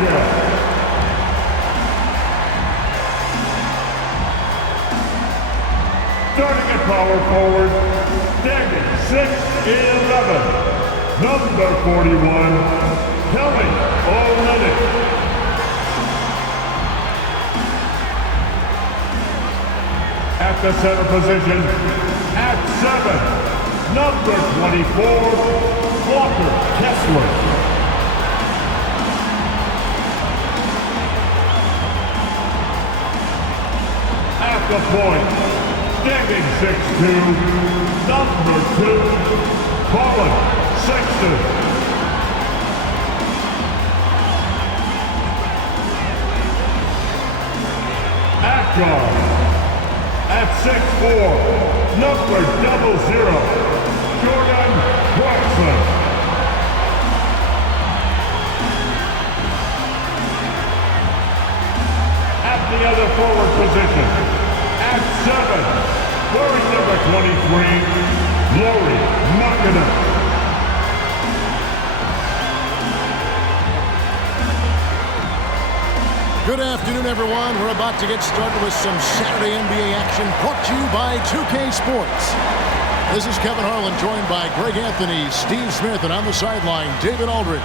Georgia. Starting at power forward, standing 6'11", number 41, Kelly Olynyk. At the center position, at 7, number 24, Walker Kessler. At the point, standing 6'2", number 2, Colin Sexton. At guard, at 6'4", number 00, Jordan Clarkson. At the other forward position, at 7, wearing number 23, Lauri Markkanen. Good afternoon, everyone. We're about to get started with some Saturday NBA action brought to you by 2K Sports. This is Kevin Harlan, joined by Greg Anthony, Steve Smith, and on the sideline, David Aldridge.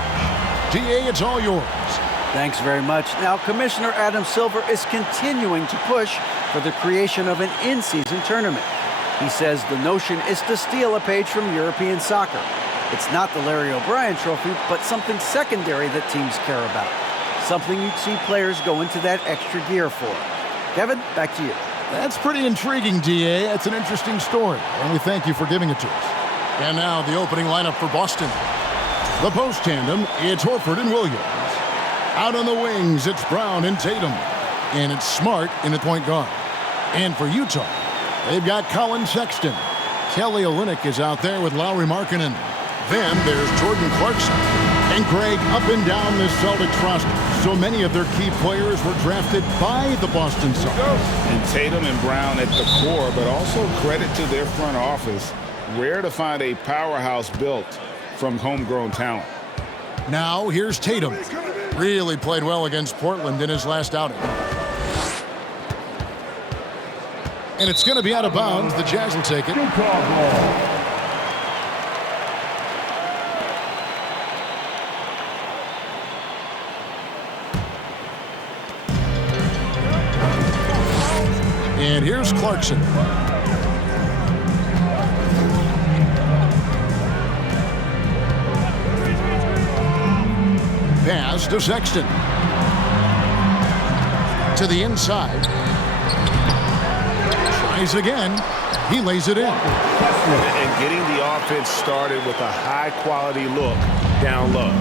DA, it's all yours. Thanks very much. Now, Commissioner Adam Silver is continuing to push for the creation of an in-season tournament. He says the notion is to steal a page from European soccer. It's not the Larry O'Brien Trophy, but something secondary that teams care about. Something you'd see players go into that extra gear for. Kevin, back to you. That's pretty intriguing, DA. That's an interesting story, and we thank you for giving it to us. And now, the opening lineup for Boston. The post tandem, it's Horford and Williams. Out on the wings, it's Brown and Tatum. And it's Smart in the point guard. And for Utah, they've got Colin Sexton. Kelly Olynyk is out there with Lauri Markkanen. Then there's Jordan Clarkson. And Greg, up and down the Celtics roster, so many of their key players were drafted by the Boston Celtics. And Tatum and Brown at the core, but also credit to their front office. Rare to find a powerhouse built from homegrown talent. Now here's Tatum. Really played well against Portland in his last outing. And it's going to be out of bounds. The Jazz will take it. And here's Clarkson. Pass to Sexton. To the inside. Tries again. He lays it in. And getting the offense started with a high-quality look down low.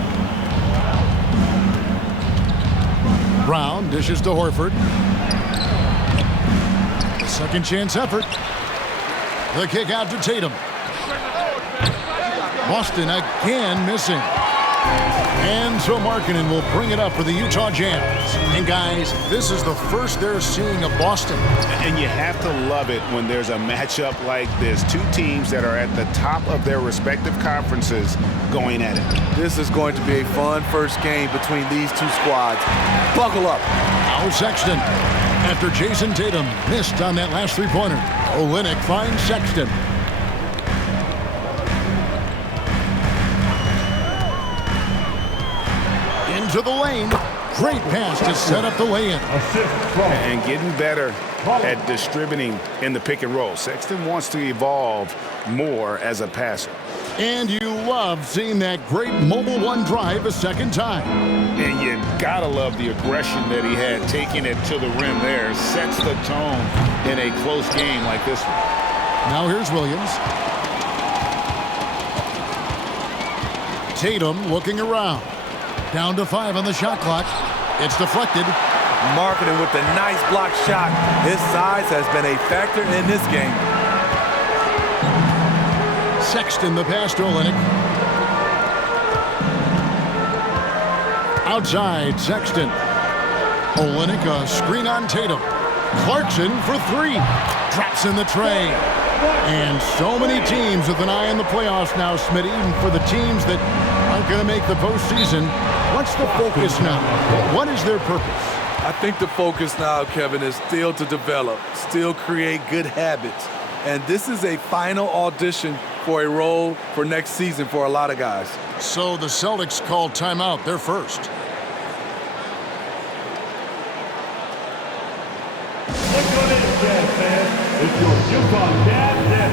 Brown dishes to Horford. Second chance effort. The kick out to Tatum. Boston again missing. And so Markkanen will bring it up for the Utah Jazz. And guys, this is the first they're seeing of Boston. And you have to love it when there's a matchup like this. Two teams that are at the top of their respective conferences going at it. This is going to be a fun first game between these two squads. Buckle up. Now Sexton. After Jason Tatum missed on that last three-pointer, Olynyk finds Sexton. Into the lane. Great pass to set up the lay-in. And getting better at distributing in the pick and roll. Sexton wants to evolve more as a passer. And you love seeing that great mobile one drive a second time. And you gotta love the aggression that he had taking it to the rim there. Sets the tone in a close game like this one. Now here's Williams. Tatum looking around. Down to 5 on the shot clock. It's deflected. Markkanen with the nice block shot. His size has been a factor in this game. Sexton the pass to Olynyk. Outside, Sexton. Olynyk a screen on Tatum. Clarkson for 3. Drops in the tray. And so many teams with an eye on the playoffs now, Smitty, even for the teams that aren't going to make the postseason. What's the focus now? What is their purpose? I think the focus now, Kevin, is still to develop, still create good habits. And this is a final audition for a role for next season for a lot of guys. So the Celtics called timeout. They're first. Look on in, Jazz fans. It's your Utah Jazz Day.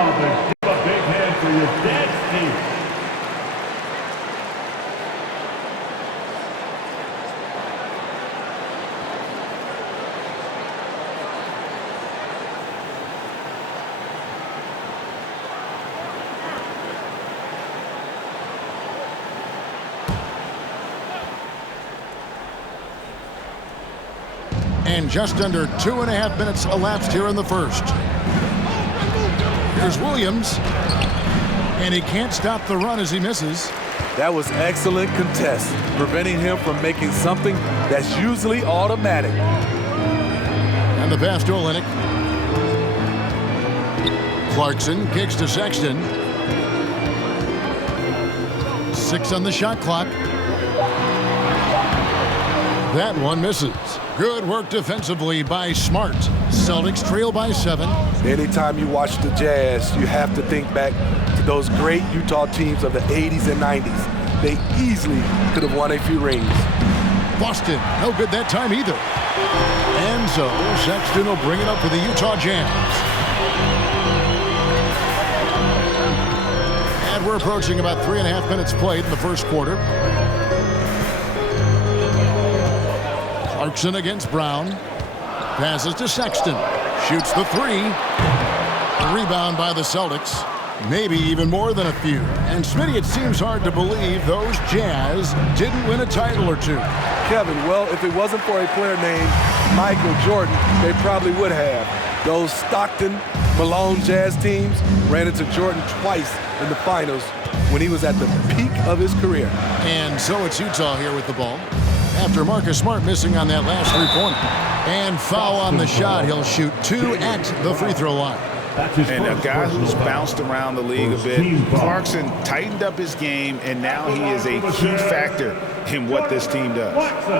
Give a big hand for your Jazz team. And just under 2.5 minutes elapsed here in the first. Here's Williams, and he can't stop the run as he misses. That was excellent contest, preventing him from making something that's usually automatic. And the pass to Olynyk. Clarkson kicks to Sexton. 6 on the shot clock. That one misses. Good work defensively by Smart. Celtics trail by 7. Anytime you watch the Jazz, you have to think back to those great Utah teams of the 80s and 90s. They easily could have won a few rings. Boston, no good that time either. And so Sexton will bring it up for the Utah Jazz. And we're approaching about 3.5 minutes played in the first quarter. Clarkson against Brown. Passes to Sexton. Shoots the 3. Rebound by the Celtics. Maybe even more than a few. And Smitty, it seems hard to believe those Jazz didn't win a title or two. Kevin, well, if it wasn't for a player named Michael Jordan, they probably would have. Those Stockton, Malone Jazz teams ran into Jordan twice in the finals when he was at the peak of his career. And so it's Utah here with the ball. After Marcus Smart missing on that last three-pointer. And foul on the shot. He'll shoot 2 at the free throw line. And a guy who's bounced around the league a bit. Clarkson tightened up his game, and now he is a key factor in what this team does.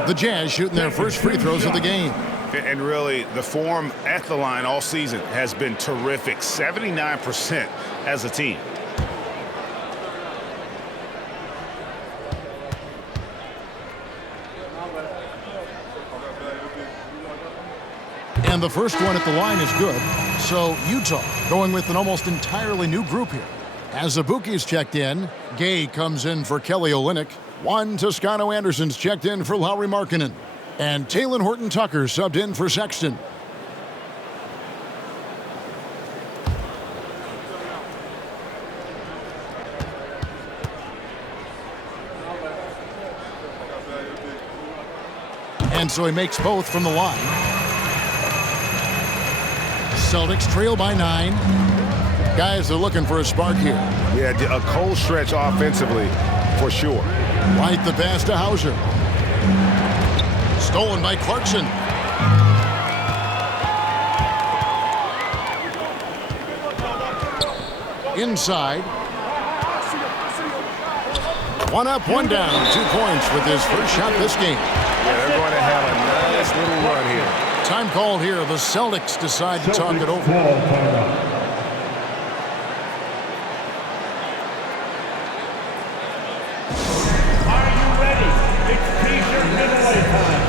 The Jazz shooting their first free throws of the game. And really, the form at the line all season has been terrific. 79% as a team. And the first one at the line is good. So Utah going with an almost entirely new group here. As Abuki's checked in, Gay comes in for Kelly Olynyk. Juan Toscano Anderson's checked in for Lauri Markkanen. And Talen Horton-Tucker subbed in for Sexton. And so he makes both from the line. Celtics trail by 9. Guys are looking for a spark here. Yeah, a cold stretch offensively, for sure. Right the pass to Hauser. Stolen by Clarkson. Inside. 1 up, 1 down. 2 points with his first shot this game. Yeah, they're going to have a nice little run here. Time called here. The Celtics decide to talk it over. Ball timeout. Are you ready? It's t-shirt giveaway time.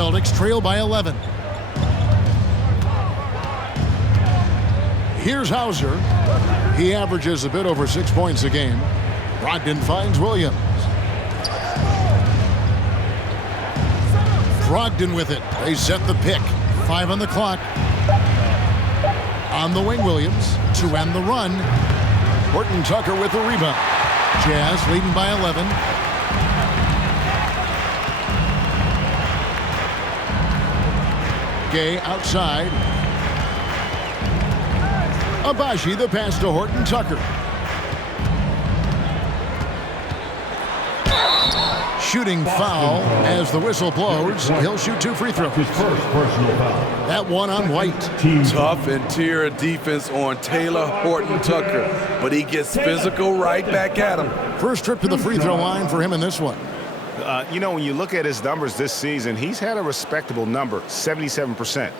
Celtics trail by 11. Here's Hauser. He averages a bit over 6 points a game. Brogdon finds Williams. Brogdon with it. They set the pick. 5 on the clock. On the wing, Williams. To end the run. Horton Tucker with the rebound. Jazz leading by 11. Gay outside. Abaji the pass to Horton Tucker. Shooting foul as the whistle blows. He'll shoot 2 free throws. His first personal foul. That one on White. Tough interior defense on Taylor Horton Tucker, but he gets physical right back at him. First trip to the free throw line for him in this one. You know, when you look at his numbers this season, he's had a respectable number, 77%.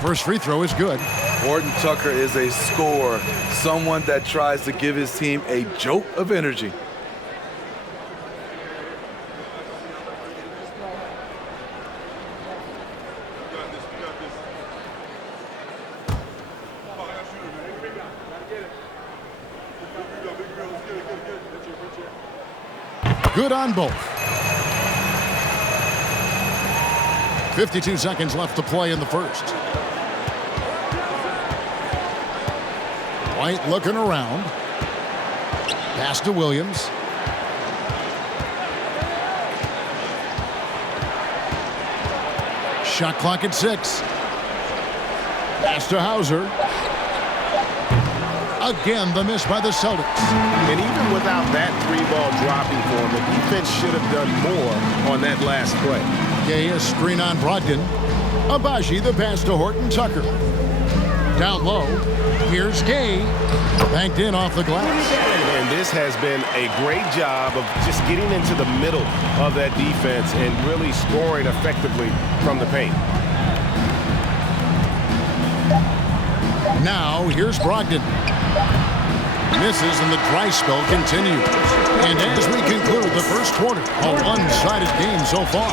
First free throw is good. Horton Tucker is a scorer, someone that tries to give his team a jolt of energy. Good on both. 52 seconds left to play in the first. White looking around. Pass to Williams. Shot clock at 6. Pass to Hauser. Again, the miss by the Celtics. And even without that 3-ball dropping for him, the defense should have done more on that last play. Gay a screen on Brogdon. Abaji the pass to Horton Tucker. Down low. Here's Gay. Banked in off the glass. And this has been a great job of just getting into the middle of that defense and really scoring effectively from the paint. Now, here's Brogdon. Misses and the dry spell continues. And as we conclude the first quarter, a one-sided game so far.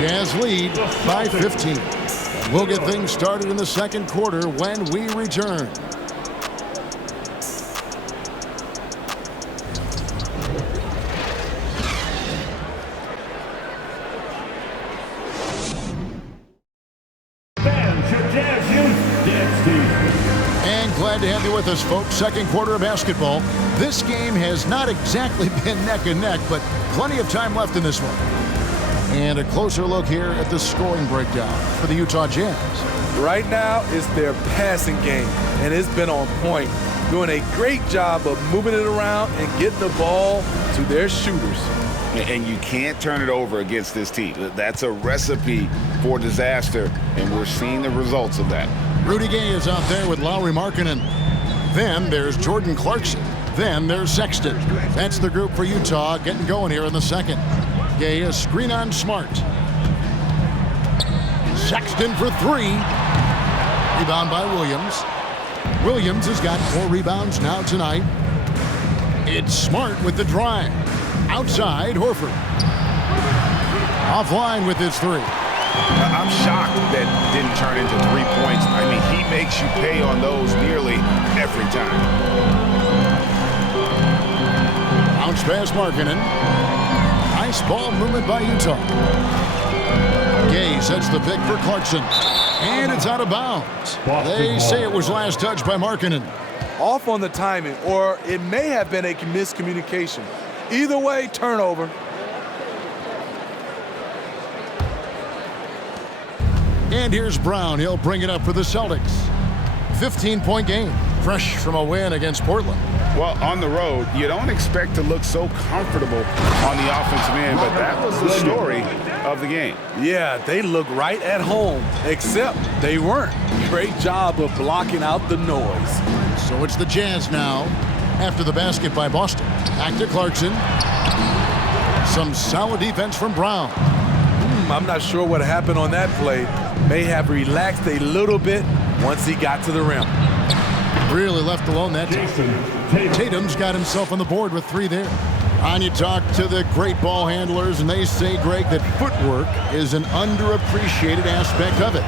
Jazz lead by 15. We'll get things started in the second quarter when we return. Glad to have you with us, folks. Second quarter of basketball. This game has not exactly been neck and neck, but plenty of time left in this one. And a closer look here at the scoring breakdown for the Utah Jazz. Right now, it's their passing game, and it's been on point, doing a great job of moving it around and getting the ball to their shooters. And you can't turn it over against this team. That's a recipe for disaster, and we're seeing the results of that. Rudy Gay is out there with Lauri Markkanen. Then there's Jordan Clarkson. Then there's Sexton. That's the group for Utah getting going here in the second. Gay is screen on Smart. Sexton for three. Rebound by Williams. Williams has got 4 rebounds now tonight. It's Smart with the drive. Outside, Horford. Offline with his three. I'm shocked that didn't turn into 3 points. I mean, he makes you pay on those nearly every time. Bounce pass Markkanen. Nice ball movement by Utah. Gay sets the pick for Clarkson. And it's out of bounds. They say it was last touched by Markkanen. Off on the timing, or it may have been a miscommunication. Either way, turnover. And here's Brown. He'll bring it up for the Celtics. 15-point game. Fresh from a win against Portland. Well, on the road, you don't expect to look so comfortable on the offensive end, but that was the story of the game. Yeah, they look right at home, except they weren't. Great job of blocking out the noise. So it's the Jazz now. After the basket by Boston. Back to Clarkson. Some solid defense from Brown. I'm not sure what happened on that play. May have relaxed a little bit once he got to the rim. Really left alone that time. Tatum's got himself on the board with 3 there. On you talk to the great ball handlers, and they say, Greg, that footwork is an underappreciated aspect of it.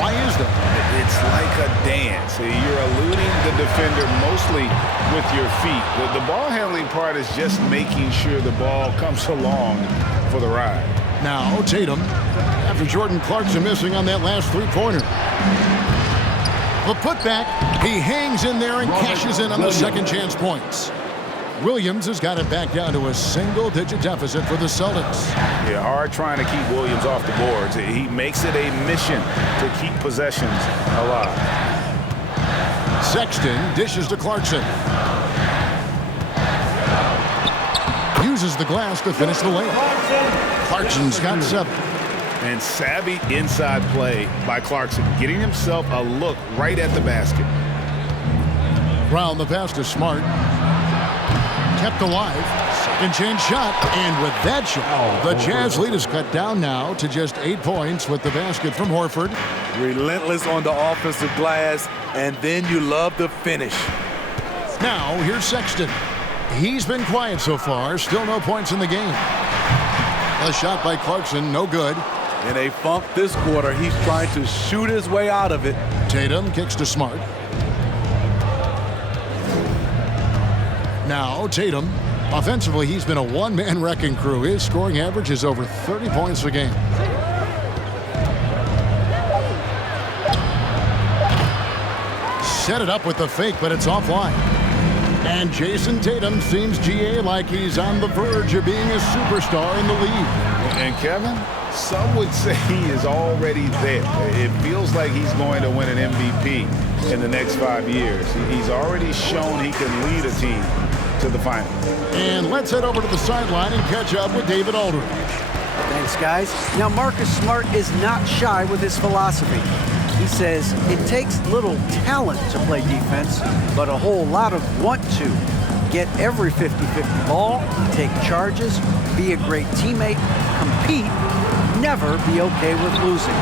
Why is that? It's like a dance. You're eluding the defender mostly with your feet. The ball handling part is just making sure the ball comes along for the ride. Now Tatum, after Jordan Clarkson missing on that last 3-pointer. The putback, he hangs in there and cashes in on the second chance points. Williams has got it back down to a single-digit deficit for the Celtics. Yeah, hard trying to keep Williams off the boards. He makes it a mission to keep possessions alive. Sexton dishes to Clarkson. Uses the glass to finish the layup. Clarkson's got 7. And savvy inside play by Clarkson, getting himself a look right at the basket. Brown the pass to Smart. Kept alive. Second chance shot. And with that shot, the Jazz lead is cut down now to just 8 points with the basket from Horford. Relentless on the offensive glass, and then you love the finish. Now here's Sexton. He's been quiet so far. Still no points in the game. A shot by Clarkson, no good. In a funk this quarter, he's trying to shoot his way out of it. Tatum kicks to Smart. Now Tatum. Offensively, he's been a one-man wrecking crew. His scoring average is over 30 points a game. Set it up with the fake, but it's offline. And Jason Tatum seems, GA, like he's on the verge of being a superstar in the league. And Kevin, some would say he is already there. It feels like he's going to win an MVP in the next 5 years. He's already shown he can lead a team to the finals. And let's head over to the sideline and catch up with David Aldridge. Thanks, guys. Now, Marcus Smart is not shy with his philosophy. He says it takes little talent to play defense, but a whole lot of want to. Get every 50-50 ball, take charges, be a great teammate, compete, never be okay with losing.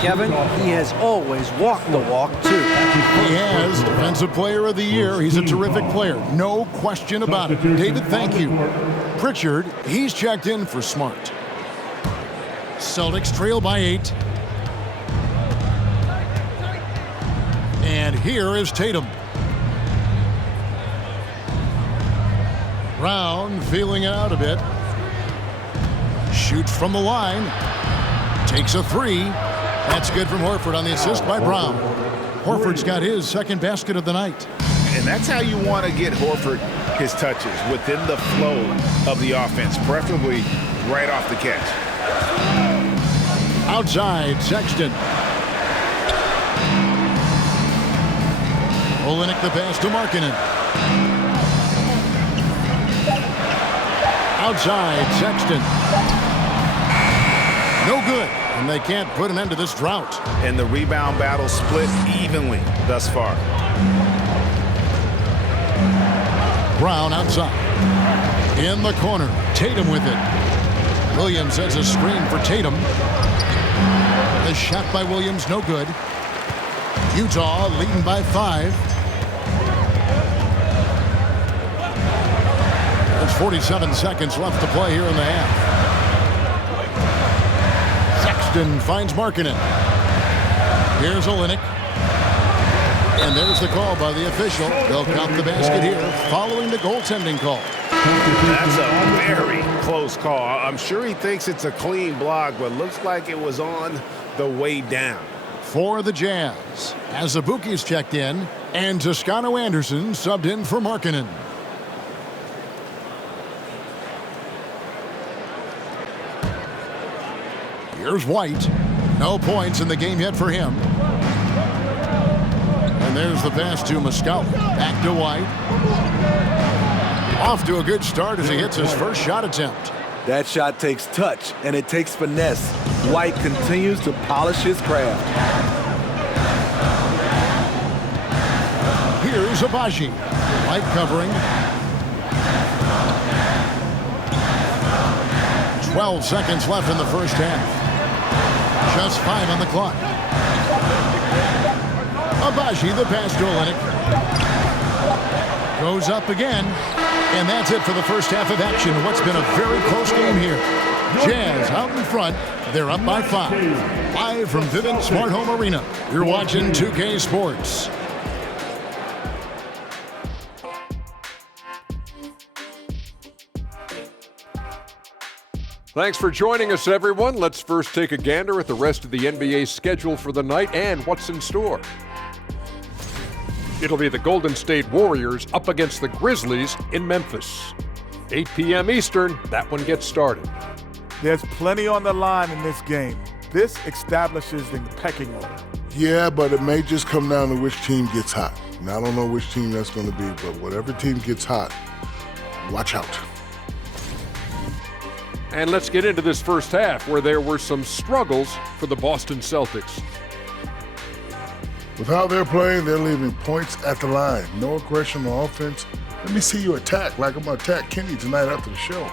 Kevin, he has always walked the walk, too. He has Defensive Player of the Year. He's a terrific player. No question about it. David, thank you. Pritchard, he's checked in for Smart. Celtics trail by 8. And here is Tatum. Brown feeling it out a bit. Shoots from the line. Takes a 3. That's good from Horford on the assist by Brown. Horford's got his second basket of the night. And that's how you want to get Horford his touches, within the flow of the offense, preferably right off the catch. Outside, Sexton. Olenek the pass to Markkanen. Outside, Sexton. No good, and they can't put an end to this drought. And the rebound battle split evenly thus far. Brown outside. In the corner, Tatum with it. Williams has a screen for Tatum. The shot by Williams, no good. Utah leading by 5. There's 47 seconds left to play here in the half. Sexton finds Markkanen. Here's Olenek. And there's the call by the official. They'll count the basket here following the goaltending call. That's a very close call. I'm sure he thinks it's a clean block, but looks like it was on the way down. For the Jazz, Azubuike's checked in, and Toscano Anderson subbed in for Markkanen. Here's White. No points in the game yet for him. And there's the pass to Muscala. Back to White. Off to a good start as he hits his first shot attempt. That shot takes touch, and it takes finesse. White continues to polish his craft. Here's Abaji. White covering. 12 seconds left in the first half. Just 5 on the clock. Abaji, the pass to Olenek. Goes up again. And that's it for the first half of action. What's been a very close game here. Jazz out in front. They're up by 5. Live from Vivint Smart Home Arena. You're watching 2K Sports. Thanks for joining us, everyone. Let's first take a gander at the rest of the NBA schedule for the night and what's in store. It'll be the Golden State Warriors up against the Grizzlies in Memphis. 8 p.m. Eastern, that one gets started. There's plenty on the line in this game. This establishes the pecking order. Yeah, but it may just come down to which team gets hot. And I don't know which team that's going to be, but whatever team gets hot, watch out. And let's get into this first half where there were some struggles for the Boston Celtics. With how they're playing, they're leaving points at the line. No aggression on offense. Let me see you attack like I'm going to attack Kenny tonight after the show.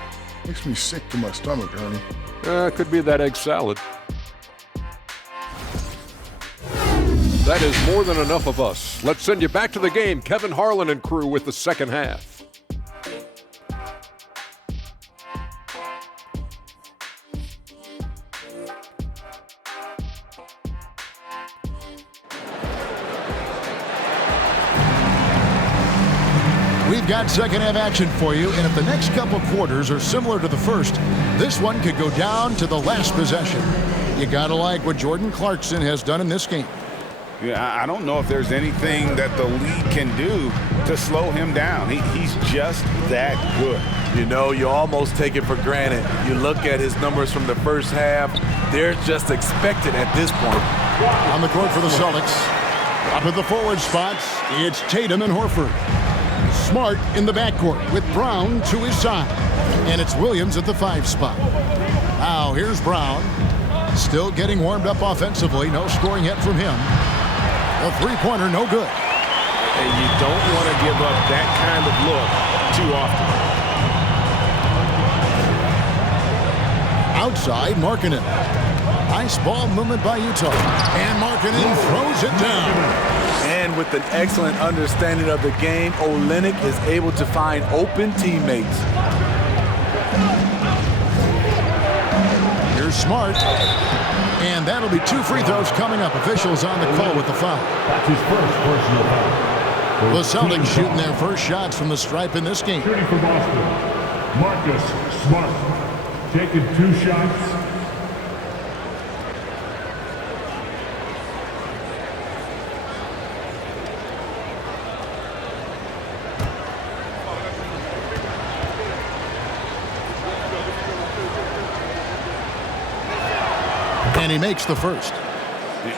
Makes me sick to my stomach, Ernie. Could be that egg salad. That is more than enough of us. Let's send you back to the game. Kevin Harlan and crew with the second half. We've got second half action for you, and if the next couple quarters are similar to the first, this one could go down to the last possession. You gotta like what Jordan Clarkson has done in this game. Yeah, I don't know if there's anything that the league can do to slow him down. He's just that good. You know, you almost take it for granted. You look at his numbers from the first half, they're just expected at this point. On the court for the Celtics, up at the forward spots, it's Tatum and Horford. Smart in the backcourt with Brown to his side. And it's Williams at the 5 spot. Now here's Brown. Still getting warmed up offensively. No scoring yet from him. A three-pointer, no good. And you don't want to give up that kind of look too often. Outside, Markkanen. Nice ball movement by Utah. And Markkanen throws it down. And with an excellent understanding of the game, Olenek is able to find open teammates. Here's Smart. And that'll be 2 free throws coming up. Officials on the call with the foul. That's his first personal foul. The Celtics shooting their first shots from the stripe in this game. Shooting for Boston, Marcus Smart. Taking 2 shots. And he makes the first.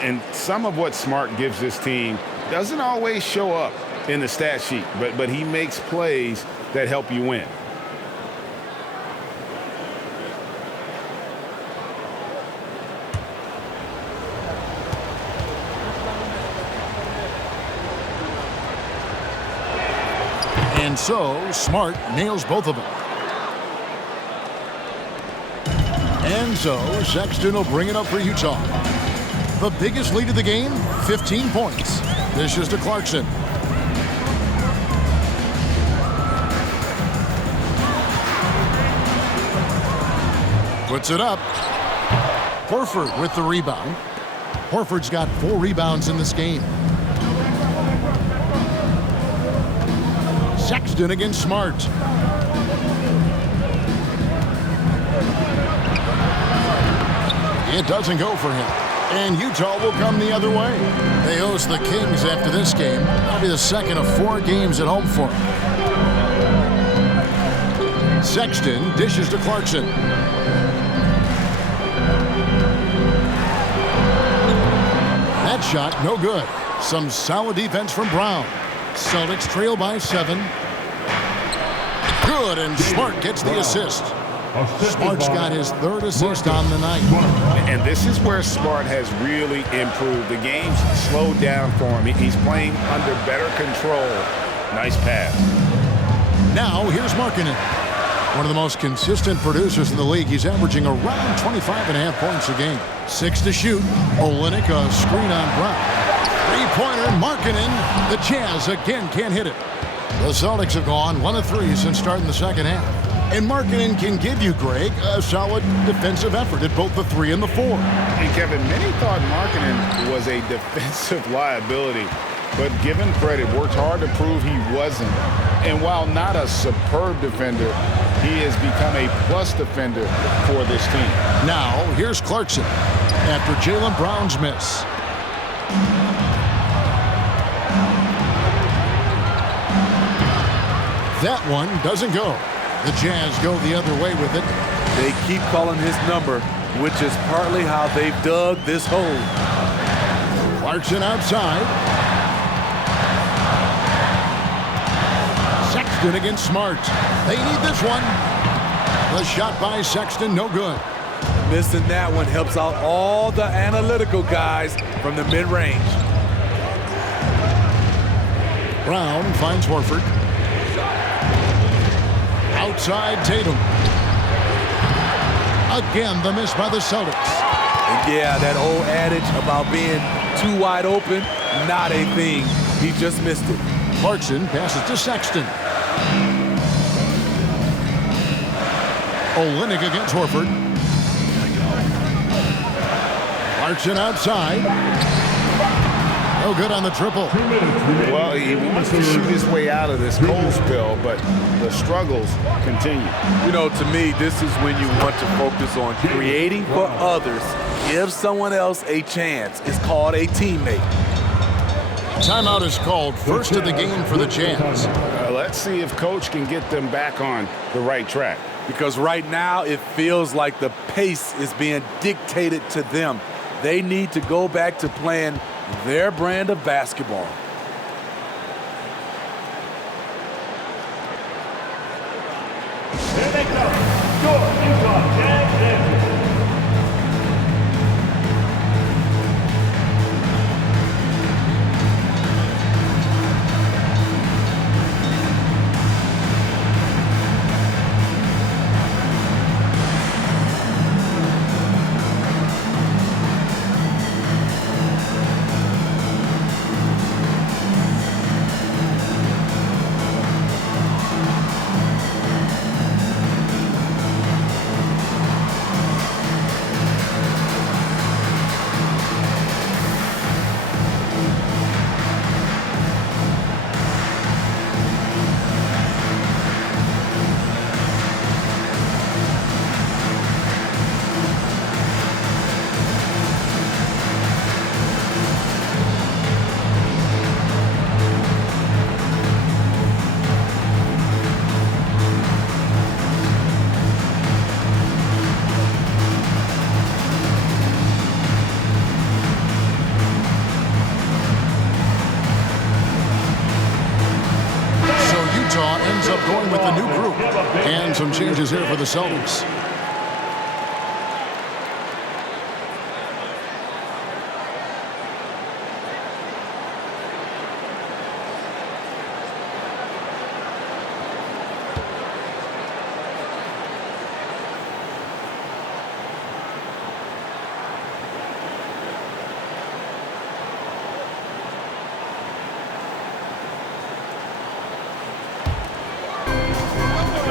And some of what Smart gives this team doesn't always show up in the stat sheet, but he makes plays that help you win. And so, Smart nails both of them. And so, Sexton will bring it up for Utah. The biggest lead of the game, 15 points. This is to Clarkson. Puts it up. Horford with the rebound. Horford's got 4 rebounds in this game. Sexton against Smart. It doesn't go for him. And Utah will come the other way. They host the Kings after this game. That'll be the second of 4 games at home for them. Sexton dishes to Clarkson. That shot, no good. Some solid defense from Brown. Celtics trail by 7. Good, and Smart gets the assist. Smart's got his 3rd assist on the night. And this is where Smart has really improved. The game's slowed down for him. He's playing under better control. Nice pass. Now, here's Markkanen. One of the most consistent producers in the league. He's averaging around 25.5 points a game. 6 to shoot. Olynyk a screen on Brown. 3-pointer, Markkanen. The Jazz again can't hit it. The Celtics have gone 1 of 3 since starting the second half. And Markkanen can give you, Greg, a solid defensive effort at both the 3 and the 4. And Kevin, many thought Markkanen was a defensive liability, but given credit, worked hard to prove he wasn't. And while not a superb defender, he has become a plus defender for this team. Now, here's Clarkson after Jaylen Brown's miss. That one doesn't go. The Jazz go the other way with it. They keep calling his number, which is partly how they've dug this hole. Clarkson outside. Sexton against Smart. They need this one. The shot by Sexton, no good. Missing that one helps out all the analytical guys from the mid-range. Brown finds Horford. Outside Tatum. Again, the miss by the Celtics. And yeah, that old adage about being too wide open, not a thing. He just missed it. Clarkson passes to Sexton. Olynyk against Horford. Clarkson outside. No good on the triple. Well, he wants to shoot his way out of this cold spell, but the struggles continue. You know, to me, this is when you want to focus on creating for others. Give someone else a chance. It's called a teammate. Timeout is called, first of the game for the Jazz. Let's see if Coach can get them back on the right track. Because right now it feels like the pace is being dictated to them. They need to go back to playing their brand of basketball. Here they go. Your Utah Jazz Dancers. with the new group. And some changes here for the Celtics.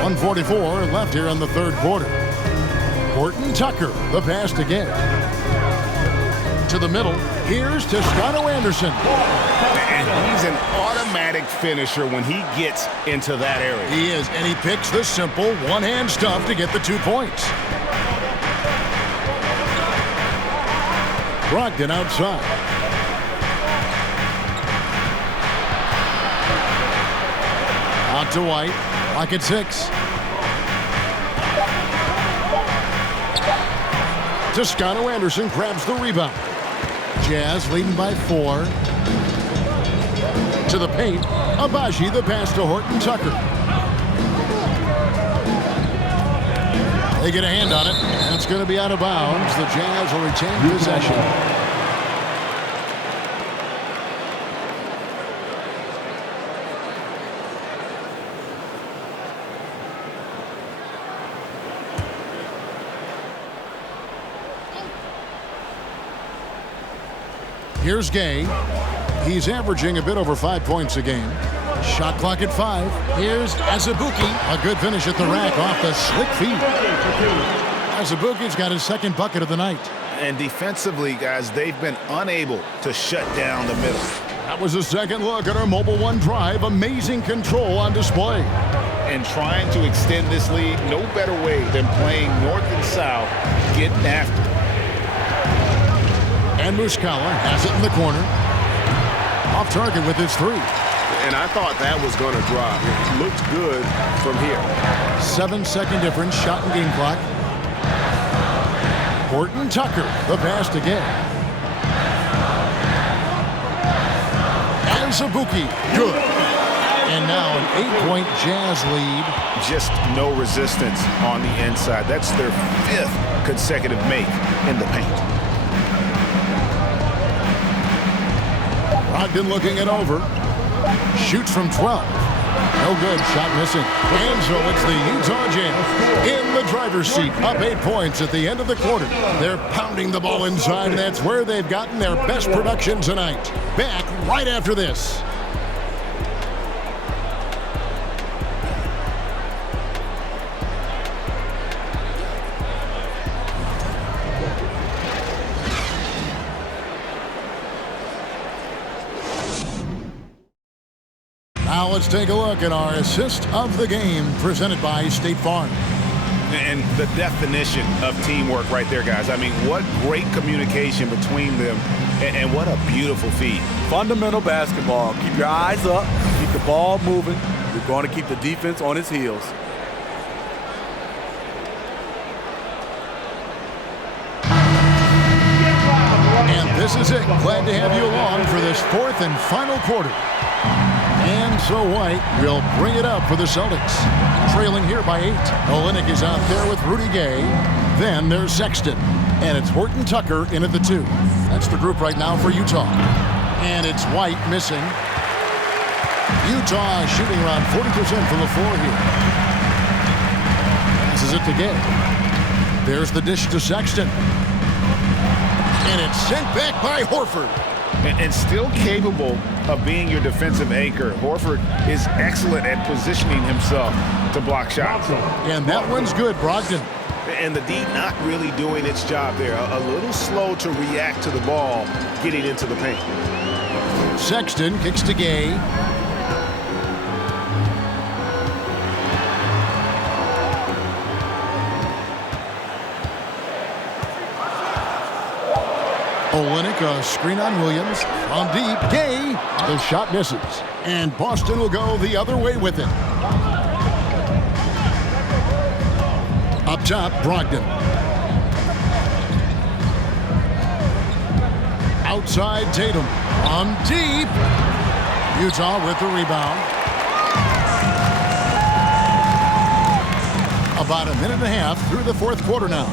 .144 left here in the third quarter. Horton Tucker, the pass again. To the middle, here's Toscano Anderson. And he's an automatic finisher when he gets into that area. He is, and he picks the simple one-hand stuff to get the 2 points. Brogdon outside. Out to White. Clock at 6. Toscano Anderson grabs the rebound. Jazz leading by 4. To the paint. Abaji the pass to Horton Tucker. They get a hand on it. That's going to be out of bounds. The Jazz will retain possession. Here's Gay. He's averaging a bit over 5 points a game. Shot clock at 5. Here's Azubuike. A good finish at the rack off the slick feet. Azubuike's got his second bucket of the night. And defensively, guys, they've been unable to shut down the middle. That was a second look at our Mobile One Drive. Amazing control on display. And trying to extend this lead, no better way than playing north and south, getting after it. And Muscala has it in the corner. Off target with his 3. And I thought that was going to drop. It looked good from here. 7-second difference, shot and game clock. Horton Tucker, the pass again. Azubuike, good. And now an 8-point Jazz lead. Just no resistance on the inside. That's their 5th consecutive make in the paint. Brogdon looking it over. Shoots from 12. No good. Shot missing. And so it's the Utah Jazz in the driver's seat. Up 8 points at the end of the quarter. They're pounding the ball inside, and that's where they've gotten their best production tonight. Back right after this. Now let's take a look at our assist of the game presented by State Farm. And the definition of teamwork right there, guys. I mean, what great communication between them, and what a beautiful feed. Fundamental basketball. Keep your eyes up. Keep the ball moving. You're going to keep the defense on its heels. And this is it. Glad to have you along for this 4th and final quarter. And so White will bring it up for the Celtics. Trailing here by 8. Olynyk is out there with Rudy Gay. Then there's Sexton. And it's Horton Tucker in at the 2. That's the group right now for Utah. And it's White missing. Utah shooting around 40% from the floor here. Passes it to Gay. There's the dish to Sexton. And it's sent back by Horford. And still capable of being your defensive anchor. Horford is excellent at positioning himself to block shots. And that one's good, Brogdon. And the D not really doing its job there. A little slow to react to the ball getting into the paint. Sexton kicks to Gay. Olynyk, a screen on Williams. From deep, Gay. The shot misses. And Boston will go the other way with it. Up top, Brogdon. Outside, Tatum. On deep. Utah with the rebound. About a minute and a half through the fourth quarter now.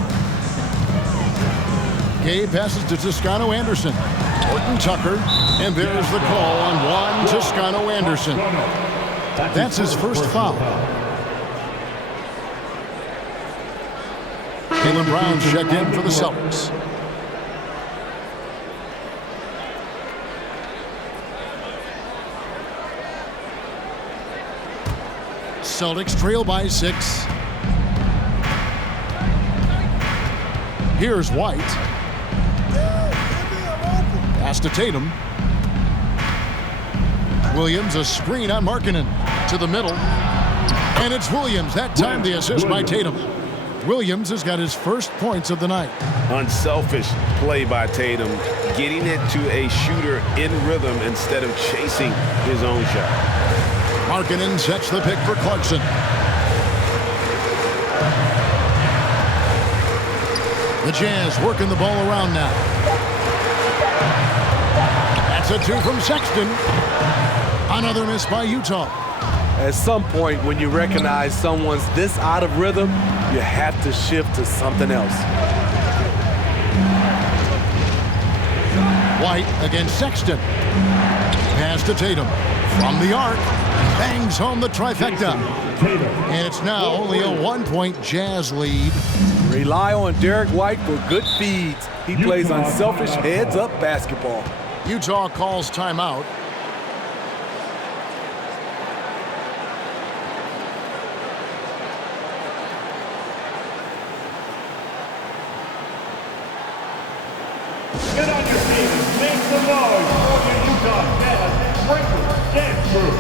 Gay passes to Toscano Anderson. Horton Tucker. And there's the call on Juan Toscano Anderson. That's his first foul. Jaylen Brown's checked in for the Celtics. Celtics trail by 6. Here's White. Pass to Tatum. Williams, a screen on Markkanen. To the middle. And it's Williams. That time the assist by Tatum. Williams has got his first points of the night. Unselfish play by Tatum, getting it to a shooter in rhythm instead of chasing his own shot. Markkanen sets the pick for Clarkson. The Jazz working the ball around now. That's a 2 from Sexton. Another miss by Utah. At some point, when you recognize someone's this out of rhythm, you have to shift to something else. White against Sexton. Pass to Tatum. From the arc. Bangs home the trifecta. And it's now only a 1-point Jazz lead. Rely on Derek White for good feeds. He plays unselfish heads-up basketball. Utah calls timeout. Get on your feet and make some noise for your Utah Jazz Breakers Dance Crew.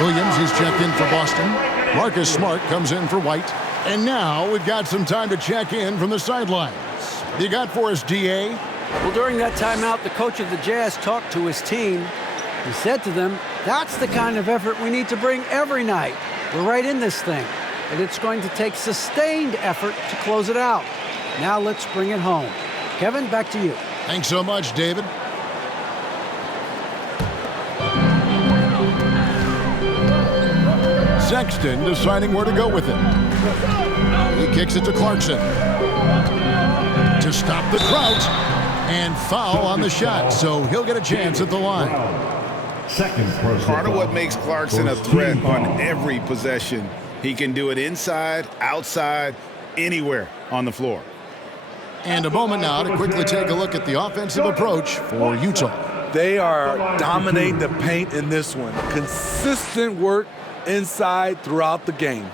Williams, he's checked in for Boston. Marcus Smart comes in for White. And now we've got some time to check in from the sidelines. You got for us, DA? Well, during that timeout, the coach of the Jazz talked to his team. He said to them, that's the kind of effort we need to bring every night. We're right in this thing, and it's going to take sustained effort to close it out. Now let's bring it home. Kevin, back to you. Thanks so much, David. Sexton deciding where to go with it. He kicks it to Clarkson. To stop the Trout. And foul on the shot, so he'll get a chance at the line. Part of what makes Clarkson a threat on every possession, he can do it inside, outside, anywhere on the floor. And a moment now to quickly take a look at the offensive approach for Utah. They are dominating the paint in this one. Consistent work inside throughout the game.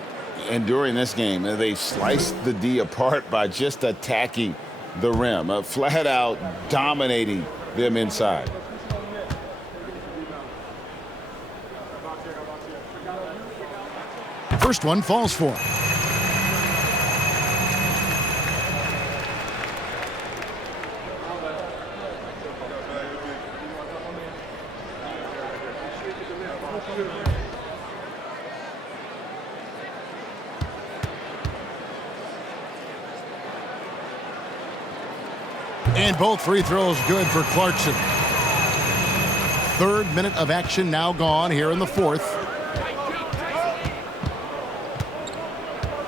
And during this game, they sliced the D apart by just attacking the rim, flat out dominating them inside. First one falls for him. And both free throws good for Clarkson. Third minute of action now gone here in the fourth.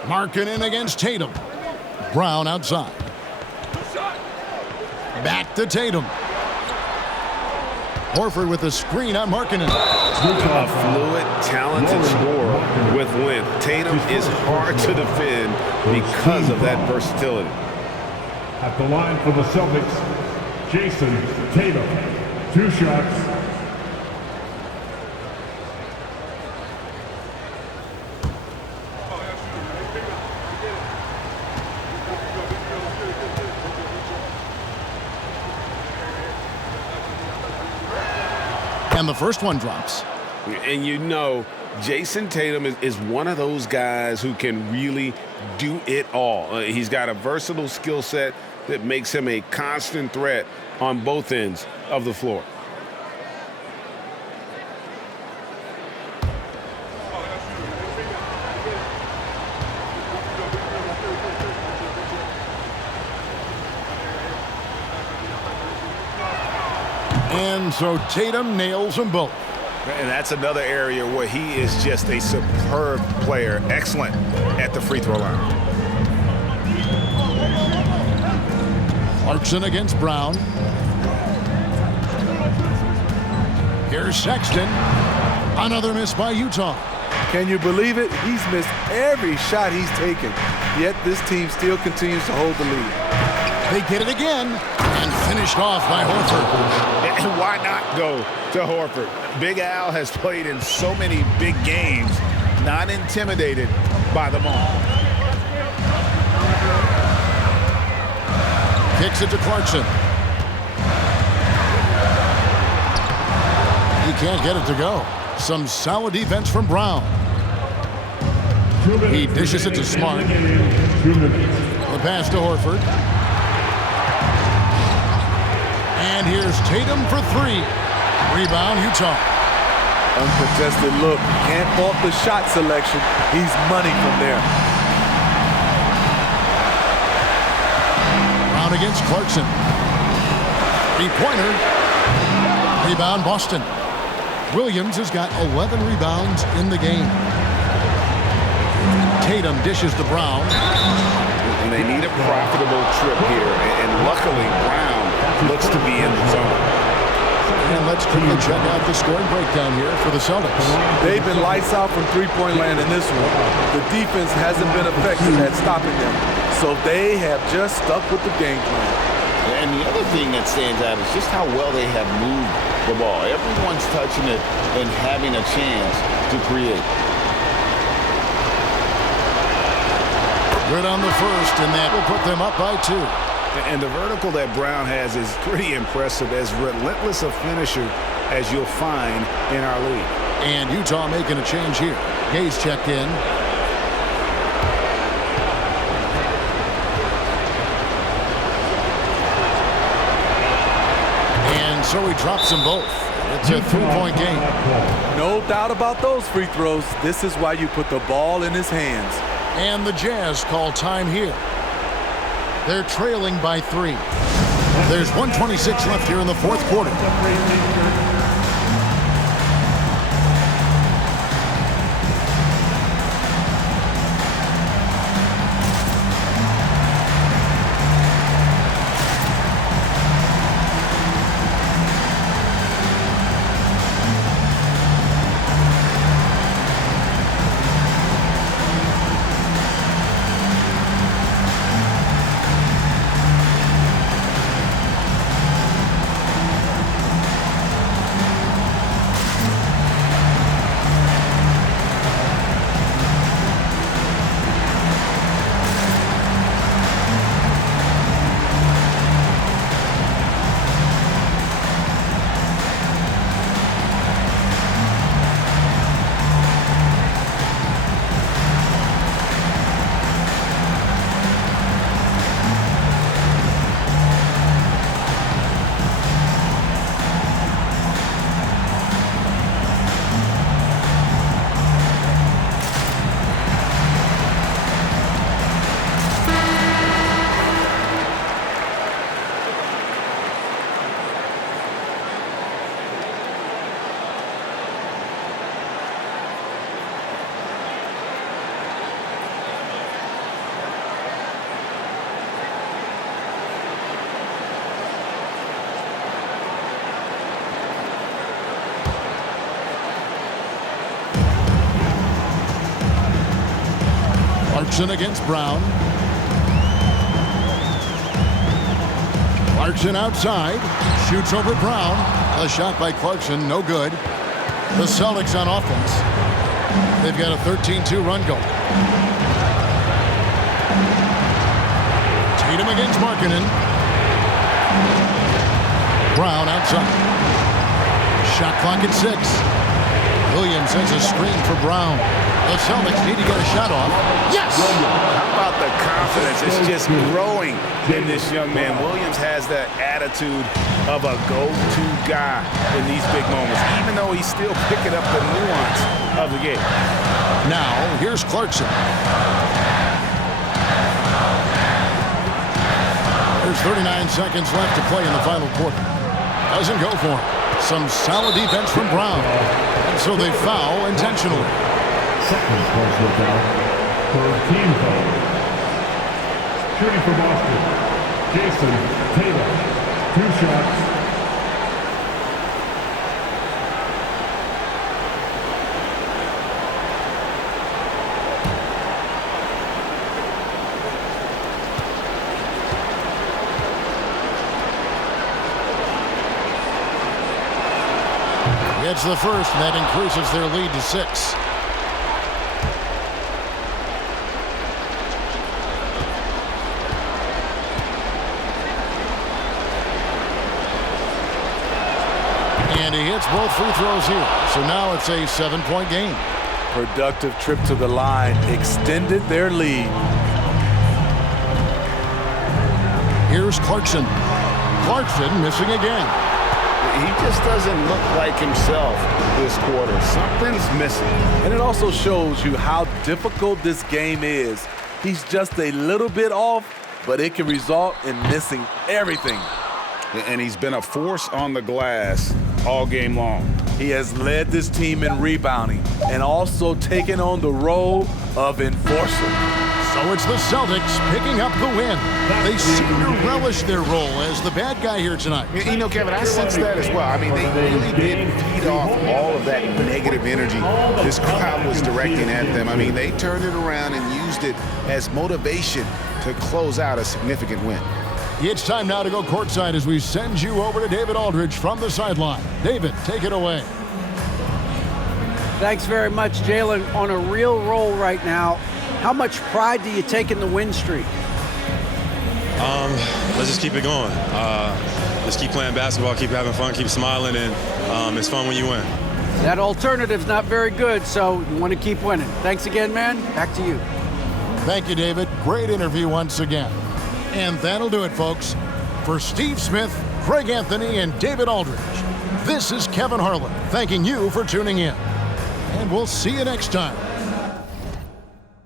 Markkanen against Tatum. Brown outside. Back to Tatum. Horford with the screen on Markkanen. A fluid, talented scorer with length. Tatum is hard to defend because of that versatility. At the line for the Celtics, Jason Tatum. 2 shots. And the first one drops. And you know, Jason Tatum is one of those guys who can really do it all. He's got a versatile skill set that makes him a constant threat on both ends of the floor. And so Tatum nails them both. And that's another area where he is just a superb player. Excellent at the free throw line. Clarkson against Brown. Here's Sexton. Another miss by Utah. Can you believe it? He's missed every shot he's taken, yet this team still continues to hold the lead. They get it again and finished off by Horford. And why not go to Horford? Big Al has played in so many big games, not intimidated by them all. Kicks it to Clarkson. He can't get it to go. Some solid defense from Brown. He dishes it to Smart. The pass to Horford. And here's Tatum for 3. Rebound, Utah. Uncontested look. Can't fault the shot selection. He's money from there. Brown against Clarkson. 3-pointer. Rebound, Boston. Williams has got 11 rebounds in the game. Tatum dishes to Brown. And they need a profitable trip here. And luckily, Brown looks to be in the zone. And let's quickly check out the scoring breakdown here for the Celtics. They've been lights out from three-point land in this one. The defense hasn't been effective at stopping them, so they have just stuck with the game plan. And the other thing that stands out is just how well they have moved the ball. Everyone's touching it and having a chance to create. Good on the first, and that will put them up by 2. And the vertical that Brown has is pretty impressive, as relentless a finisher as you'll find in our league. And Utah making a change here. Gay's checked in. And so he drops them both. It's a 3-point game. No doubt about those free throws. This is why you put the ball in his hands. And the Jazz call time here. They're trailing by 3. There's 1:26 left here in the fourth quarter. Clarkson against Brown. Clarkson outside, shoots over Brown. A shot by Clarkson, no good. The Celtics on offense. They've got a 13-2 run going. Tatum against Markkanen. Brown outside. Shot clock at 6. Williams has a screen for Brown. The Celtics need to get a shot off. Yes! How about the confidence? It's just growing in this young man. Williams has that attitude of a go-to guy in these big moments, even though he's still picking up the nuance of the game. Now, here's Clarkson. There's 39 seconds left to play in the final quarter. Doesn't go for him. Some solid defense from Brown. And so they foul intentionally. Second personal foul for team foul. Shooting for Boston, Jason Tatum. 2 shots. It's the first, and that increases their lead to 6. And he hits both free throws here. So now it's a 7-point game. Productive trip to the line extended their lead. Here's Clarkson. Clarkson missing again. He just doesn't look like himself this quarter. Something's missing. And it also shows you how difficult this game is. He's just a little bit off, but it can result in missing everything. And he's been a force on the glass all game long. He has led this team in rebounding and also taken on the role of enforcer. So it's the Celtics picking up the win. They seem to relish their role as the bad guy here tonight. You know, Kevin, I sense that as well. I mean, they really did feed off all of that negative energy this crowd was directing at them. I mean, they turned it around and used it as motivation to close out a significant win. It's time now to go courtside as we send you over to David Aldridge from the sideline. David, take it away. Thanks very much, Jalen. On a real roll right now. How much pride do you take in the win streak? Let's just keep it going. Just keep playing basketball, keep having fun, keep smiling, and it's fun when you win. That alternative's not very good, so you want to keep winning. Thanks again, man. Back to you. Thank you, David. Great interview once again. And that'll do it, folks. For Steve Smith, Craig Anthony, and David Aldridge, this is Kevin Harlan thanking you for tuning in. And we'll see you next time